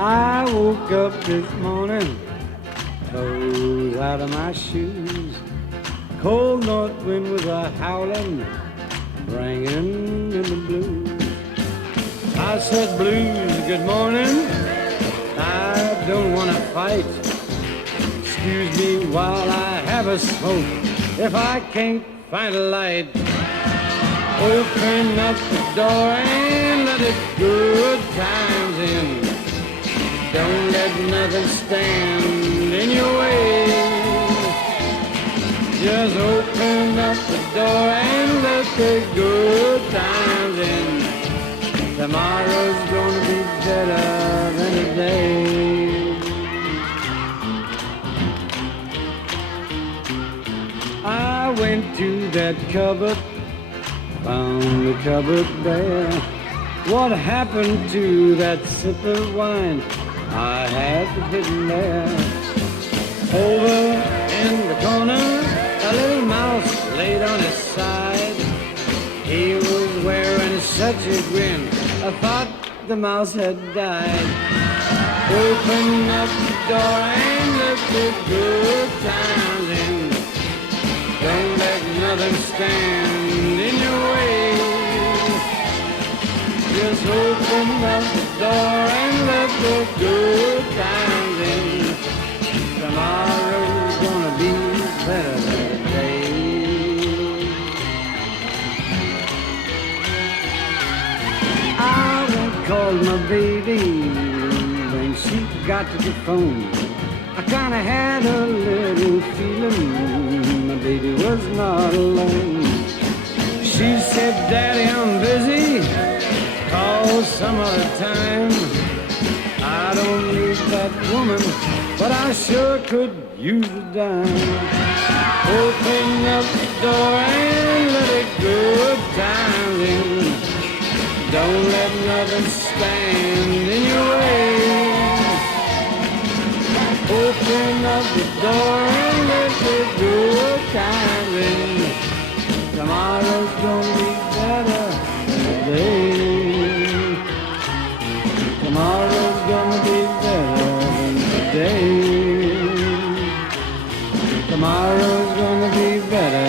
I woke up this morning, toes out of my shoes. Cold north wind was a-howling, bringing in the blues. I said, blues, good morning, I don't want to fight. Excuse me while I have a smoke, if I can't find a light. Open up the door and let the good times in. Don't let nothing stand in your way. Just open up the door and let the good times in. Tomorrow's gonna be better than today. I went to that cupboard, found the cupboard bare. What happened to that sip of wine I had hidden there? Over in the corner, a little mouse laid on his side. He was wearing such a grin, I thought the mouse had died. Open up the door and let the good times in. Don't let nothing stand in your way. Just open up the door and let the good times in. Tomorrow's gonna be better than today. I went and called my baby when she got to the phone. I kinda had a little feeling my baby was not alone. She said, Daddy, I'm busy, call some other time. I don't need that woman, but I sure could use a dime. Open up the door and let it good times in. Don't let nothing stand in your way. Open up the door and let the good times in. Tomorrow's gonna be better than today. Tomorrow's gonna be better than today. Tomorrow's gonna be better